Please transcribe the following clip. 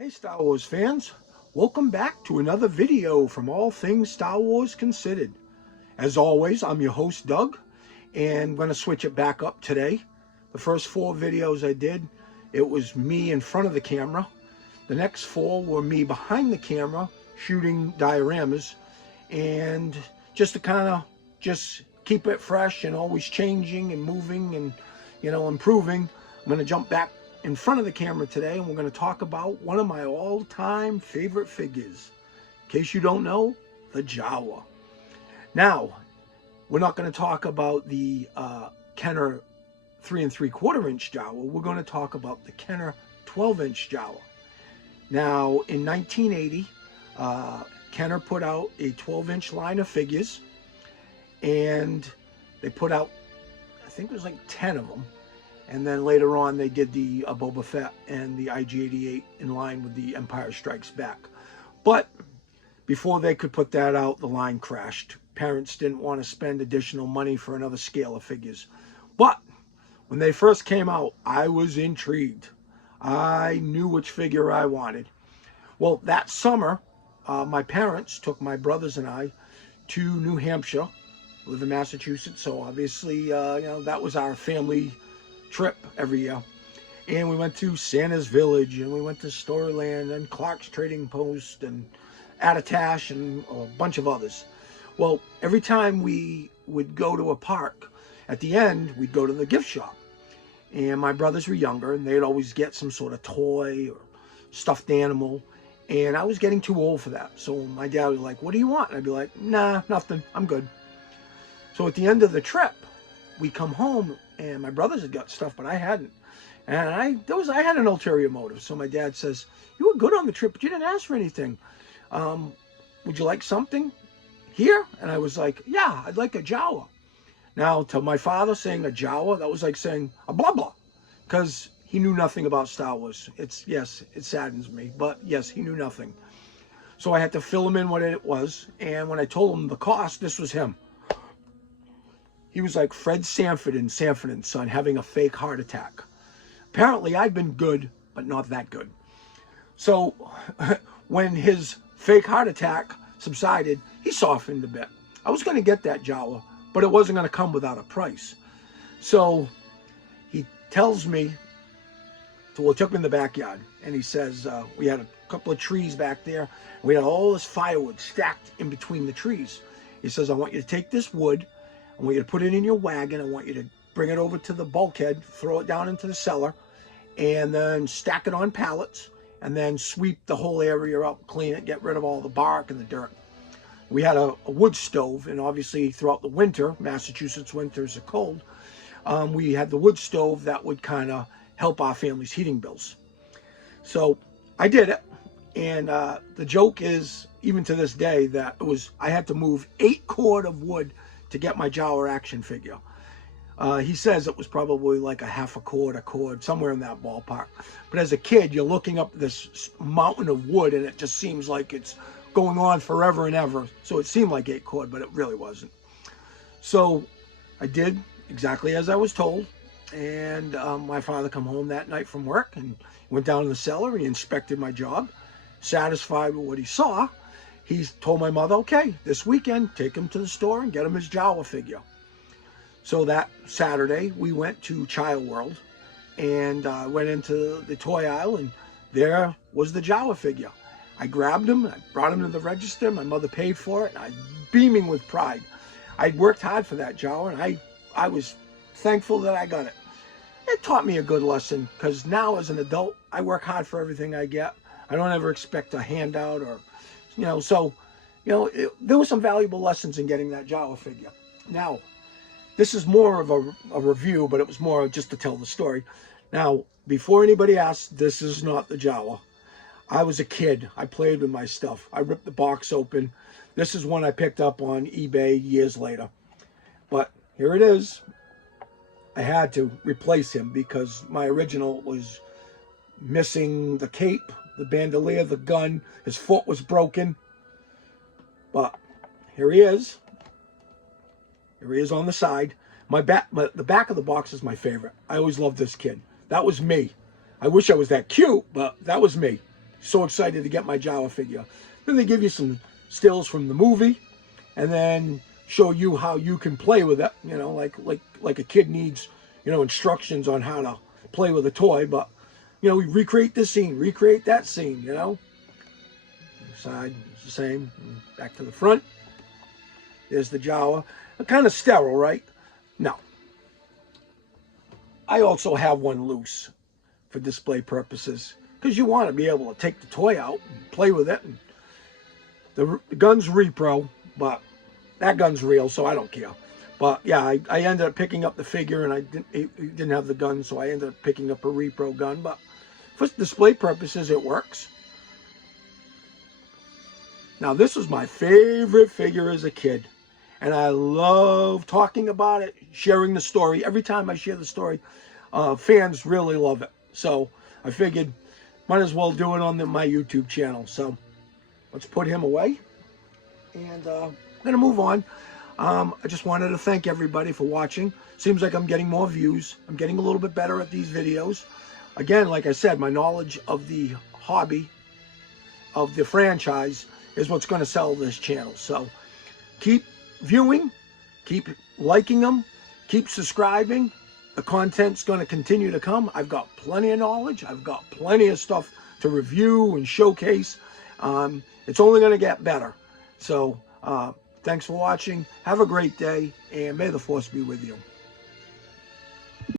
Hey Star Wars fans, welcome back to another video from All Things Star Wars Considered. As always, I'm your host Doug, and I'm going to switch it back up today. The first 4 videos I did, it was me in front of the camera. The next 4 were me behind the camera shooting dioramas, and just to kind of just keep it fresh and always changing and moving and improving, I'm going to jump back in front of the camera today, and we're going to talk about one of my all-time favorite figures. In case you don't know, the Jawa. Now, we're not going to talk about the Kenner 3 3/4 inch Jawa. We're going to talk about the Kenner 12-inch Jawa. Now, in 1980, Kenner put out a 12-inch line of figures, and they put out, I think it was like 10 of them. And then later on, they did the Boba Fett and the IG-88 in line with the Empire Strikes Back. But before they could put that out, the line crashed. Parents didn't want to spend additional money for another scale of figures. But when they first came out, I was intrigued. I knew which figure I wanted. Well, that summer, my parents took my brothers and I to New Hampshire. We live in Massachusetts, so obviously, that was our family trip every year. And we went to Santa's Village, and we went to Storyland and Clark's Trading Post and Attitash and a bunch of others. Well, every time we would go to a park, at the end, we'd go to the gift shop. And my brothers were younger, and they'd always get some sort of toy or stuffed animal. And I was getting too old for that. So my dad would be like, "What do you want?" And I'd be like, "Nah, nothing. I'm good." So at the end of the trip, we come home, and my brothers had got stuff, but I hadn't. And I had an ulterior motive. So my dad says, "You were good on the trip, but you didn't ask for anything. Would you like something here?" And I was like, "Yeah, I'd like a Jawa." Now, to my father, saying a Jawa, that was like saying a blah blah, because he knew nothing about Star Wars. Yes, it saddens me, but yes, he knew nothing. So I had to fill him in what it was. And when I told him the cost, this was him. He was like Fred Sanford in Sanford and Son, having a fake heart attack. Apparently, I've been good, but not that good. So when his fake heart attack subsided, he softened a bit. I was going to get that Jawa, but it wasn't going to come without a price. So he tells me, so we took him in the backyard, and he says, we had a couple of trees back there. We had all this firewood stacked in between the trees. He says, "I want you to take this wood. I want you to put it in your wagon. I want you to bring it over to the bulkhead, throw it down into the cellar, and then stack it on pallets, and then sweep the whole area up, clean it, get rid of all the bark and the dirt." We had a wood stove, and obviously throughout the winter, Massachusetts winters are cold, we had the wood stove that would kind of help our family's heating bills. So I did it, and the joke is, even to this day, that I had to move 8 cord of wood to get my Jawa action figure. He says it was probably like a half a cord, somewhere in that ballpark. But as a kid, you're looking up this mountain of wood, and it just seems like it's going on forever and ever. So it seemed like 8 cord, but it really wasn't. So I did exactly as I was told. And my father come home that night from work and went down in the cellar. He inspected my job. Satisfied with what he saw, he told my mother, "Okay, this weekend, take him to the store and get him his Jawa figure." So that Saturday, we went to Child World, and went into the toy aisle, and there was the Jawa figure. I grabbed him, I brought him to the register. My mother paid for it, and I was beaming with pride. I'd worked hard for that Jawa, and I was thankful that I got it. It taught me a good lesson, because now as an adult, I work hard for everything I get. I don't ever expect a handout or, there were some valuable lessons in getting that Jawa figure. Now, this is more of a review, but it was more just to tell the story. Now, before anybody asks, this is not the Jawa. I was a kid. I played with my stuff. I ripped the box open. This is one I picked up on eBay years later. But here it is. I had to replace him because my original was missing the cape, the bandolier, the gun. His foot was broken. But here he is. Here he is on the side. The back of the box is my favorite. I always loved this kid. That was me. I wish I was that cute, but that was me. So excited to get my Jawa figure. Then they give you some stills from the movie, and then show you how you can play with it. You know, like a kid needs, you know, instructions on how to play with a toy. But you know, we recreate this scene, recreate that scene. You know, side is the same. Back to the front. There's the Jawa. Kind of sterile, right? No. I also have one loose for display purposes, because you want to be able to take the toy out and play with it. And the gun's repro, but that gun's real, so I don't care. But yeah, I ended up picking up the figure, and it didn't have the gun, so I ended up picking up a repro gun. But for display purposes, it works. Now, this was my favorite figure as a kid, and I love talking about it, sharing the story. Every time I share the story, fans really love it. So I figured, might as well do it on my YouTube channel. So let's put him away, and I'm going to move on. I just wanted to thank everybody for watching. Seems like I'm getting more views. I'm getting a little bit better at these videos. Again, like I said, my knowledge of the hobby, of the franchise, is what's going to sell this channel. So keep viewing, keep liking them, keep subscribing. The content's going to continue to come. I've got plenty of knowledge. I've got plenty of stuff to review and showcase. It's only going to get better. So thanks for watching. Have a great day, and may the force be with you.